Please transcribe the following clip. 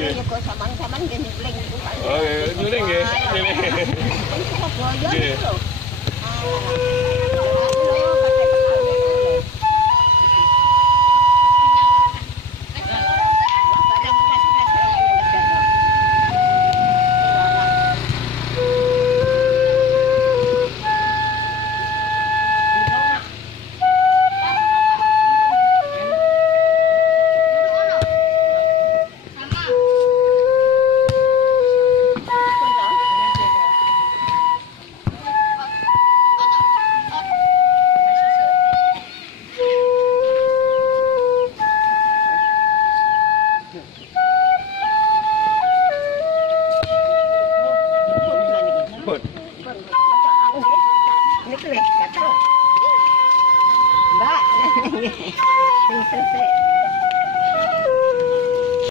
Nggih. juga samang-samang nggih nyuling itu Pak. Oh, nyuling nggih. Nyuling. Itu kok boyo Nggih. itu lho. Ah.